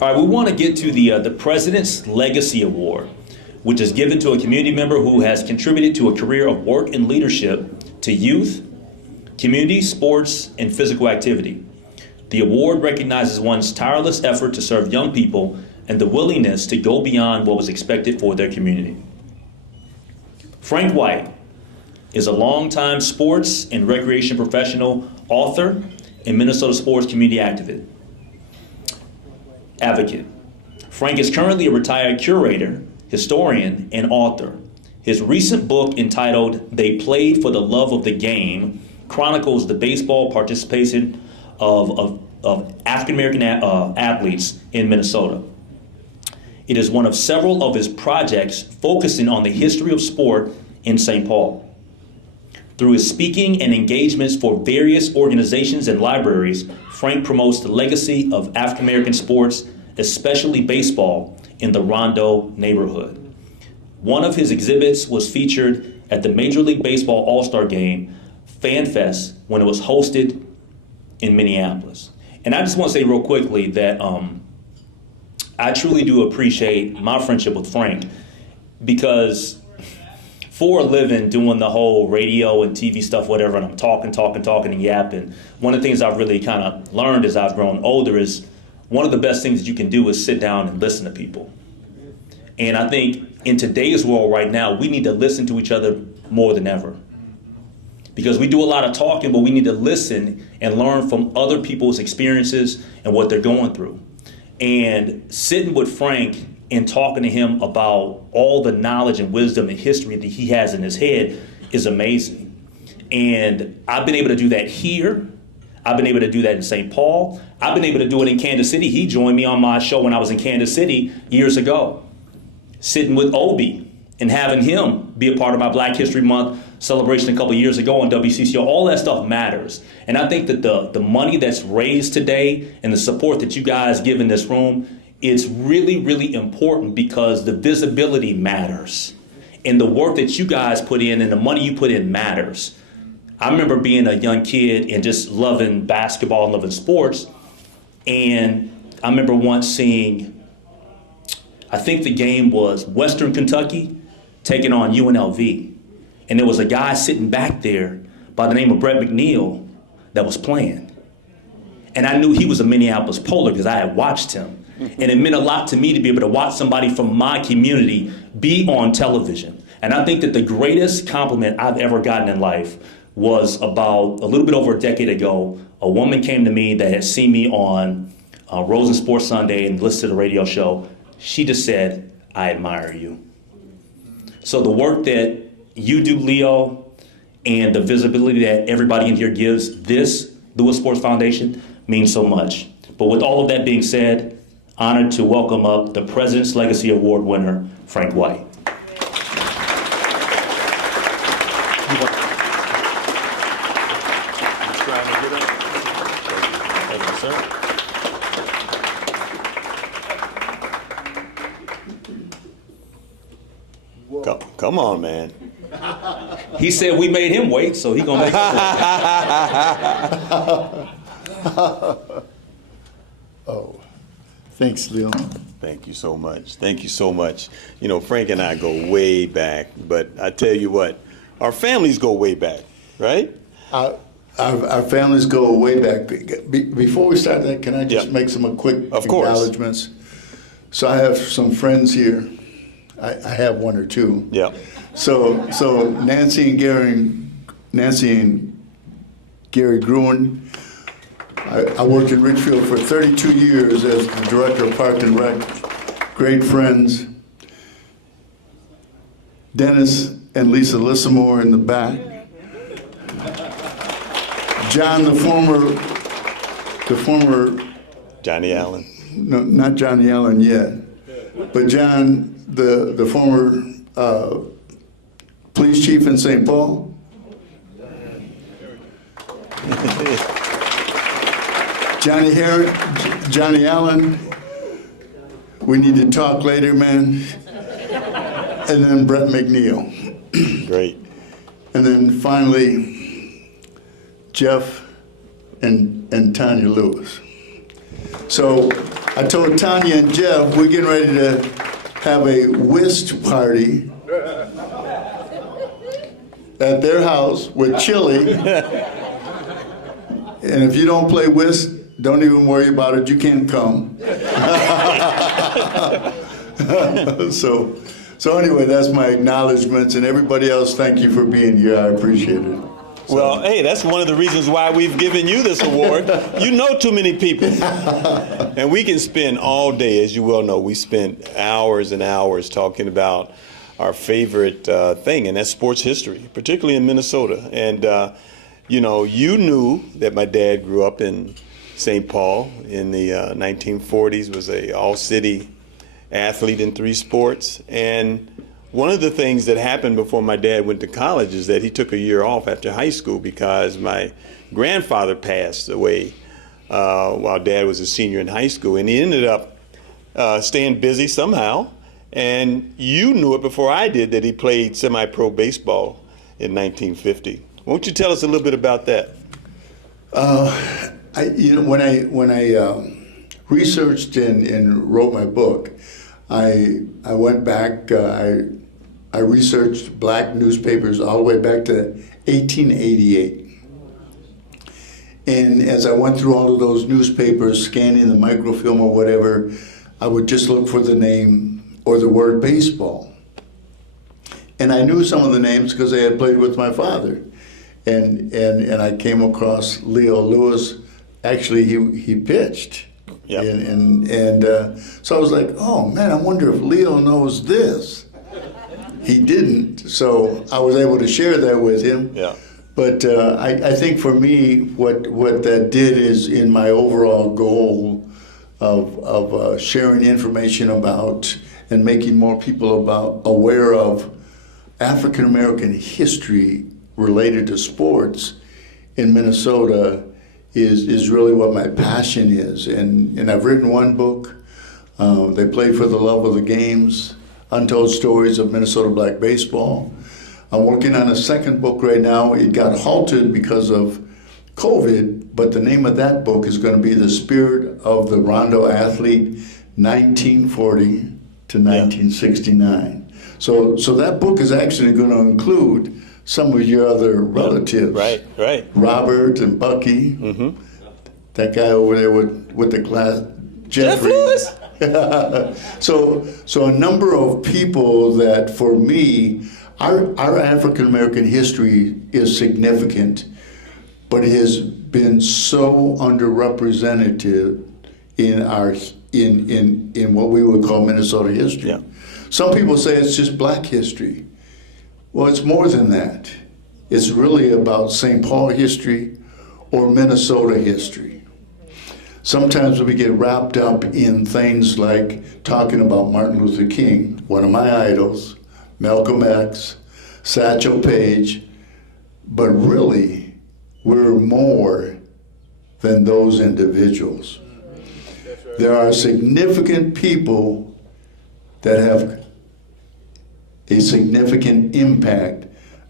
All right, we want to get to the President's Legacy Award, which is given to a community member who has contributed to a career of work and leadership to youth, community, sports, and physical activity. The award recognizes one's tireless effort to serve young people and the willingness to go beyond what was expected for their community. Frank White is a longtime sports and recreation professional, author, and Minnesota sports community advocate. Frank is currently a retired curator, historian, and author. His recent book entitled They Played for the Love of the Game chronicles the baseball participation of African-American athletes in Minnesota. It is one of several of his projects focusing on the history of sport in St. Paul. Through his speaking and engagements for various organizations and libraries, Frank promotes the legacy of African-American sports, especially baseball, in the Rondo neighborhood. One of his exhibits was featured at the Major League Baseball All-Star Game, Fan Fest, when it was hosted in Minneapolis. And I just want to say real quickly that I truly do appreciate my friendship with Frank, because for a living doing the whole radio and TV stuff, whatever, and I'm talking and yapping, one of the things I've really kind of learned as I've grown older is one of the best things that you can do is sit down and listen to people. And I think in today's world right now, we need to listen to each other more than ever. Because we do a lot of talking, but we need to listen and learn from other people's experiences and what they're going through. And sitting with Frank and talking to him about all the knowledge and wisdom and history that he has in his head is amazing. And I've been able to do that here. I've been able to do that in St. Paul. I've been able to do it in Kansas City. He joined me on my show when I was in Kansas City years ago, sitting with Obi and having him be a part of my Black History Month celebration a couple of years ago on WCCO. All that stuff matters. And I think that the money that's raised today and the support that you guys give in this room, it's really, really important, because the visibility matters. And the work that you guys put in and the money you put in matters. I remember being a young kid and just loving basketball and loving sports. And I remember once seeing, I think the game was Western Kentucky taking on UNLV. And there was a guy sitting back there by the name of Brett McNeil that was playing. And I knew he was a Minneapolis Polar because I had watched him. And it meant a lot to me to be able to watch somebody from my community be on television. And I think that the greatest compliment I've ever gotten in life was about a little bit over a decade ago. A woman came to me that had seen me on Rosen Sports Sunday and listened to the radio show. She just said, "I admire you." So the work that you do, Leo, and the visibility that everybody in here gives this Lewis Sports Foundation means so much. But with all of that being said, honored to welcome up the President's Legacy Award winner, Frank White. Thank you, sir. Come on, man. He said we made him wait, so he gonna make us wait. Oh, thanks, Leo. Thank you so much. Thank you so much. You know, Frank and I go way back, but I tell you what, our families go way back, right? Our families go way back. Before we start that, can I just make some quick acknowledgments? So I have some friends here. I have one or two. Yeah. So Nancy and Gary Gruen. I worked in Richfield for 32 years as the director of Park and Rec. Great friends. Dennis and Lisa Lissamore in the back. John, the former Johnny Allen. No, not Johnny Allen yet, but John, the former police chief in St. Paul. Johnny Allen, we need to talk later, man. And then Brett McNeil. Great. And then finally, Jeff and Tanya Lewis. So I told Tanya and Jeff we're getting ready to have a whist party at their house with chili. And if you don't play whist, don't even worry about it. You can't come. So anyway, that's my acknowledgments. And everybody else, thank you for being here. I appreciate it. Well, hey, that's one of the reasons why we've given you this award. You know too many people. And we can spend all day, as you well know, we spend hours and hours talking about our favorite thing, and that's sports history, particularly in Minnesota. And, you know, you knew that my dad grew up in St. Paul in the 1940s, was a all-city athlete in 3 sports. And one of the things that happened before my dad went to college is that he took a year off after high school because my grandfather passed away while Dad was a senior in high school. And he ended up staying busy somehow. And you knew it before I did that he played semi-pro baseball in 1950. Won't you tell us a little bit about that? When I researched and wrote my book, I went back. I researched black newspapers all the way back to 1888. And as I went through all of those newspapers, scanning the microfilm or whatever, I would just look for the name or the word baseball. And I knew some of the names because I had played with my father. And I came across Leo Lewis. Actually, he pitched. Yep. And so I was like, oh man, I wonder if Leo knows this. He didn't, so I was able to share that with him. Yeah. But I think for me, what that did is in my overall goal of sharing information about and making more people aware of African American history related to sports in Minnesota is really what my passion is. And I've written one book, They Play for the Love of the Games, Untold Stories of Minnesota Black Baseball. I'm working on a second book right now. It got halted because of COVID, but the name of that book is going to be The Spirit of the Rondo Athlete, 1940 to 1969. So that book is actually going to include some of your other relatives. Right. Robert and Bucky. Mm-hmm. That guy over there with the glass, Jeffrey. Jeff Lewis? So a number of people that, for me, our African American history is significant, but it has been so underrepresented in what we would call Minnesota history. Yeah. Some people say it's just black history. Well, it's more than that. It's really about St. Paul history or Minnesota history. Sometimes we get wrapped up in things like talking about Martin Luther King, one of my idols, Malcolm X, Satchel Paige, but really, we're more than those individuals. There are significant people that have a significant impact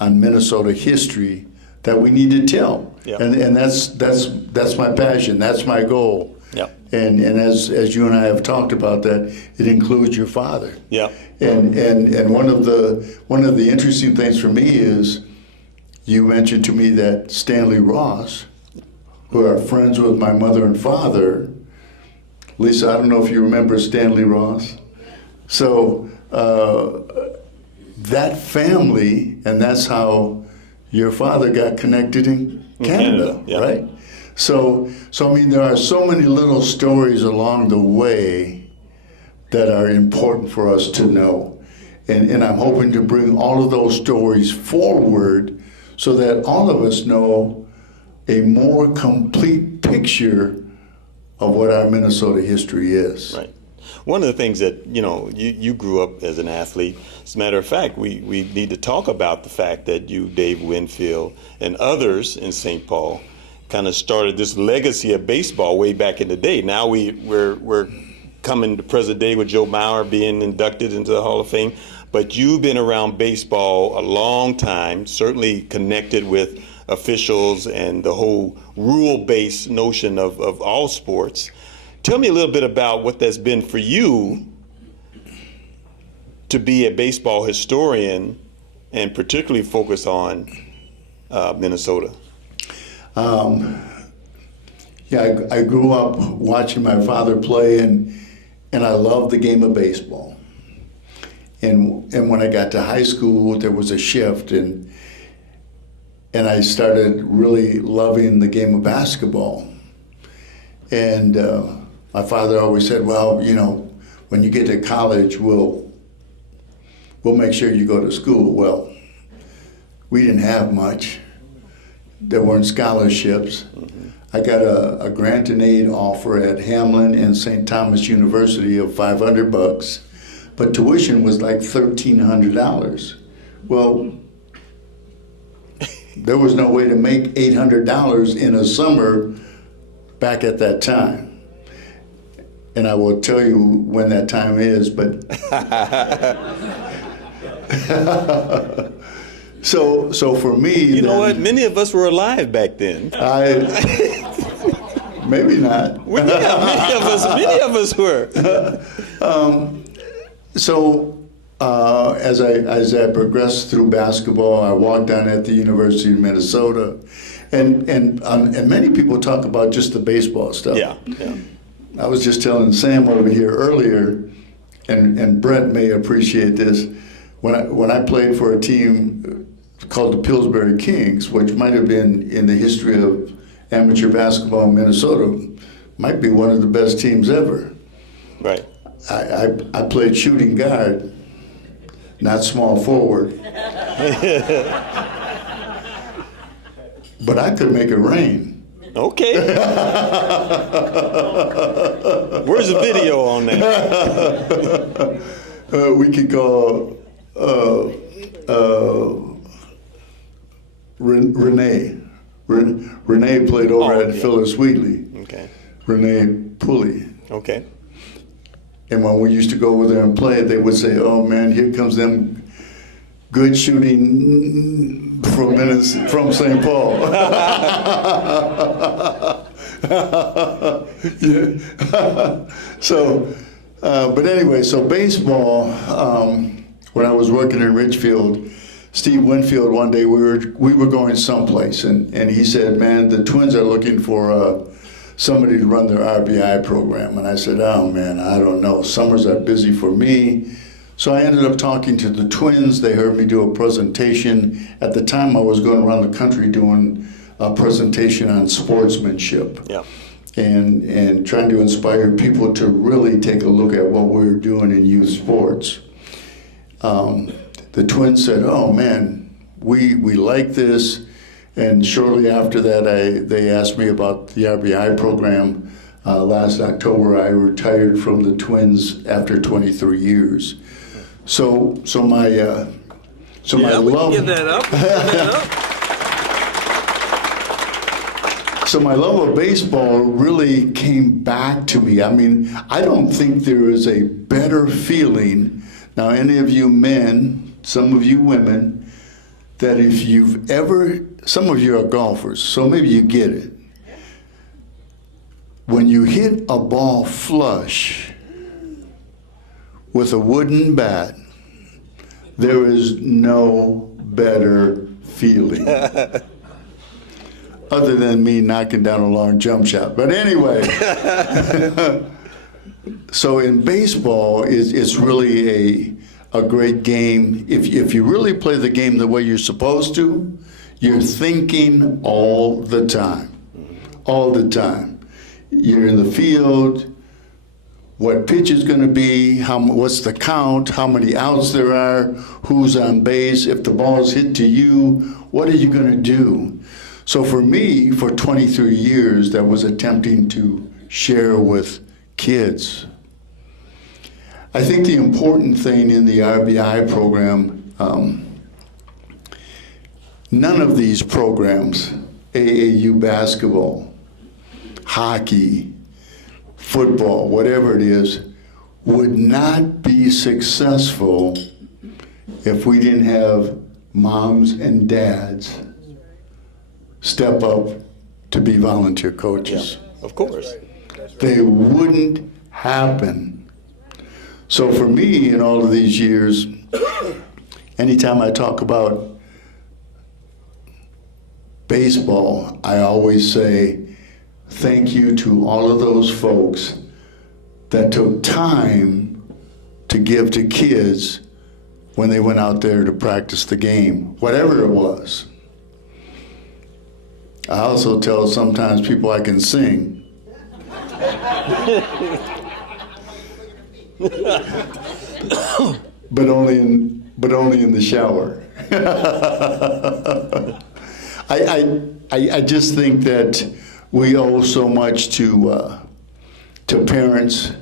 on Minnesota history that we need to tell. Yep. And that's my passion, that's my goal. Yep. And as you and I have talked about that, it includes your father. Yep. And one of the interesting things for me is you mentioned to me that Stanley Ross, who are friends with my mother and father. Lisa, I don't know if you remember Stanley Ross. So that family, and that's how your father got connected in Canada, yeah. Right? So I mean, there are so many little stories along the way that are important for us to know. And I'm hoping to bring all of those stories forward so that all of us know a more complete picture of what our Minnesota history is. Right. One of the things that, you grew up as an athlete. As a matter of fact, we need to talk about the fact that you, Dave Winfield, and others in St. Paul kind of started this legacy of baseball way back in the day. Now we're coming to present day with Joe Mauer being inducted into the Hall of Fame. But you've been around baseball a long time, certainly connected with officials and the whole rule-based notion of all sports. Tell me a little bit about what that's been for you to be a baseball historian and particularly focus on Minnesota. Yeah, I grew up watching my father play, and I loved the game of baseball. And when I got to high school, there was a shift, and I started really loving the game of basketball. And my father always said, well, you know, when you get to college, we'll make sure you go to school. Well, we didn't have much. There weren't scholarships. I got a grant and aid offer at Hamlin and St. Thomas University of $500, but tuition was like $1,300. Well, there was no way to make $800 in a summer back at that time. And I will tell you when that time is, but so for me, you know what? Many of us were alive back then. Maybe not. Yeah, many of us were. As I progressed through basketball, I walked down at the University of Minnesota, and many people talk about just the baseball stuff. Yeah. I was just telling Sam over here earlier, and Brett may appreciate this. When I played for a team called the Pillsbury Kings, which might have been in the history of amateur basketball in Minnesota, might be one of the best teams ever. Right. I played shooting guard, not small forward. But I could make it rain. Okay. Where's the video on that? We could call Renee. Renee played over at Phyllis Wheatley. Okay. Renee Pulley. Okay. And when we used to go over there and play, they would say, "Oh man, here comes them good shooting from St. Paul." Yeah. But anyway, so baseball. When I was working in Richfield, Steve Winfield, one day we were going someplace, and he said, "Man, the Twins are looking for somebody to run their RBI program." And I said, "Oh man, I don't know. Summers are busy for me." So I ended up talking to the Twins. They heard me do a presentation. At the time, I was going around the country doing a presentation on sportsmanship. Yeah. And trying to inspire people to really take a look at what we were doing in youth sports. The Twins said, "Oh man, we like this." And shortly after that, they asked me about the RBI program. Last October, I retired from the Twins after 23 years. So my love. Give that up. So my love of baseball really came back to me. I mean, I don't think there is a better feeling. Now, any of you men, some of you women, that if you've ever, some of you are golfers, so maybe you get it. When you hit a ball flush with a wooden bat, there is no better feeling. Other than me knocking down a long jump shot. But anyway, so in baseball, it's really a great game. If you really play the game the way you're supposed to, you're thinking all the time. All the time. You're in the field, what pitch is going to be, what's the count, how many outs there are, who's on base, if the ball's hit to you, what are you going to do? So for me, for 23 years, that was attempting to share with kids. I think the important thing in the RBI program, none of these programs, AAU basketball, hockey, football, whatever it is, would not be successful if we didn't have moms and dads step up to be volunteer coaches. Yeah, of course. they wouldn't happen. So for me, in all of these years, anytime I talk about baseball, I always say thank you to all of those folks that took time to give to kids when they went out there to practice the game, whatever it was. I also tell sometimes people I can sing. but only in the shower. I just think that we owe so much to parents,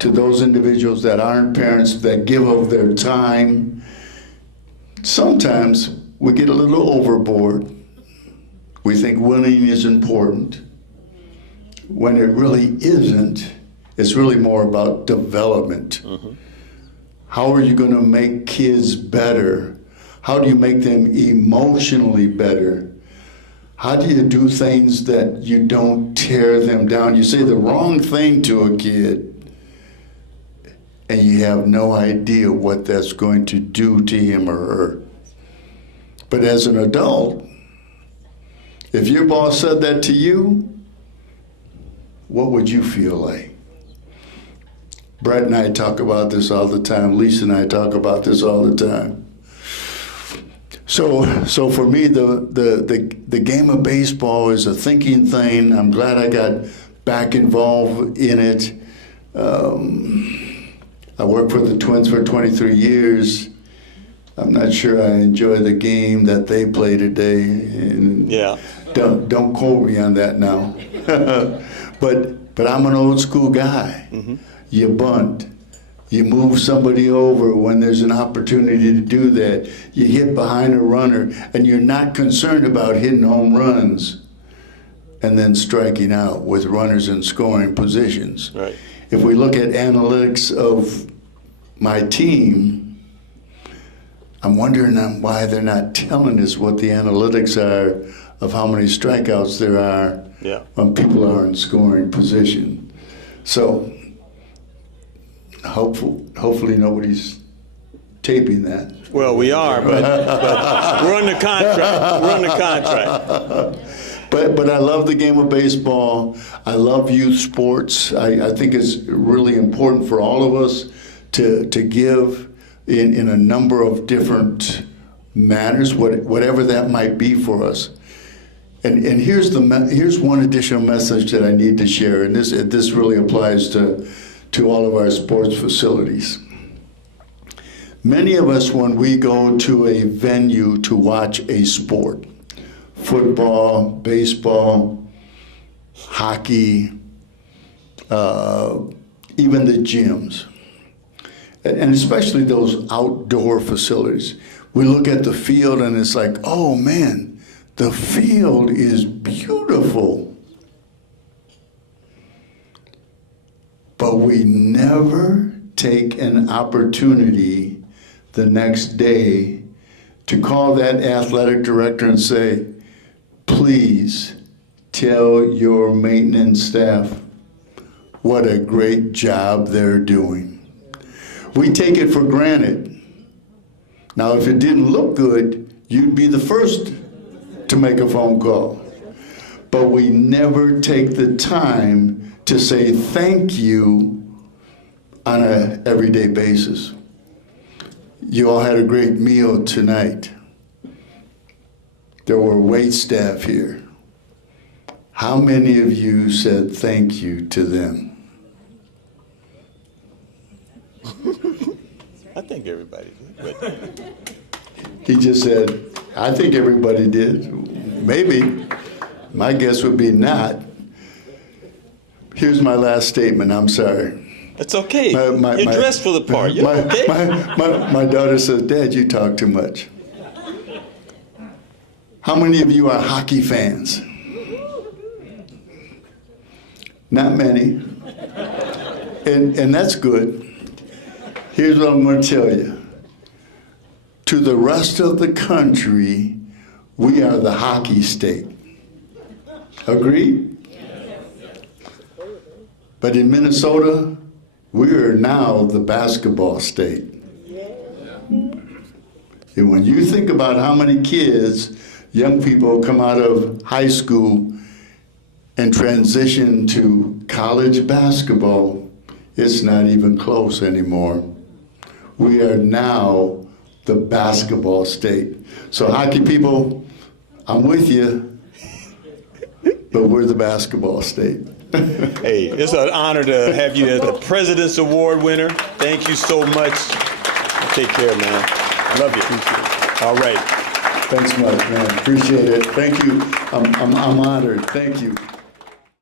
to those individuals that aren't parents, that give of their time. Sometimes we get a little overboard. We think winning is important, when it really isn't. It's really more about development. Mm-hmm. How are you going to make kids better? How do you make them emotionally better? How do you do things that you don't tear them down? You say the wrong thing to a kid, and you have no idea what that's going to do to him or her. But as an adult, if your boss said that to you, what would you feel like? Brett and I talk about this all the time. Lisa and I talk about this all the time. So for me, the game of baseball is a thinking thing. I'm glad I got back involved in it. I worked for the Twins for 23 years. I'm not sure I enjoy the game that they play today. And yeah. Don't quote me on that now. But I'm an old school guy. Mm-hmm. You bunt. You move somebody over when there's an opportunity to do that. You hit behind a runner, and you're not concerned about hitting home runs and then striking out with runners in scoring positions. Right. If we look at analytics of my team, I'm wondering why they're not telling us what the analytics are of how many strikeouts there are when people are in scoring position. So hopefully nobody's taping that. Well, we are, but we're under contract. We're under contract. But I love the game of baseball. I love youth sports. I think it's really important for all of us to give in a number of different manners, whatever that might be for us. And here's one additional message that I need to share, and this really applies to all of our sports facilities. Many of us, when we go to a venue to watch a sport, football, baseball, hockey, even the gyms, and especially those outdoor facilities, we look at the field and it's like, oh man, the field is beautiful. But we never take an opportunity the next day to call that athletic director and say, please tell your maintenance staff what a great job they're doing. We take it for granted. Now, if it didn't look good, you'd be the first to make a phone call. But we never take the time to say thank you on an everyday basis. You all had a great meal tonight. There were wait staff here. How many of you said thank you to them? I think everybody did. But He just said, I think everybody did. Maybe. My guess would be not. Here's my last statement. I'm sorry. It's okay. You're dressed for the part. You're okay. My daughter says, Dad, you talk too much. How many of you are hockey fans? Not many. And that's good. Here's what I'm going to tell you. To the rest of the country, we are the hockey state. Agree? But in Minnesota, we are now the basketball state. And when you think about how many kids, young people come out of high school and transition to college basketball, it's not even close anymore. We are now the basketball state. So hockey people, I'm with you, but we're the basketball state. Hey, it's an honor to have you as the President's Award winner. Thank you so much. Take care, man. Love you. All right. Thanks much, man. Appreciate it. Thank you. I'm honored. Thank you.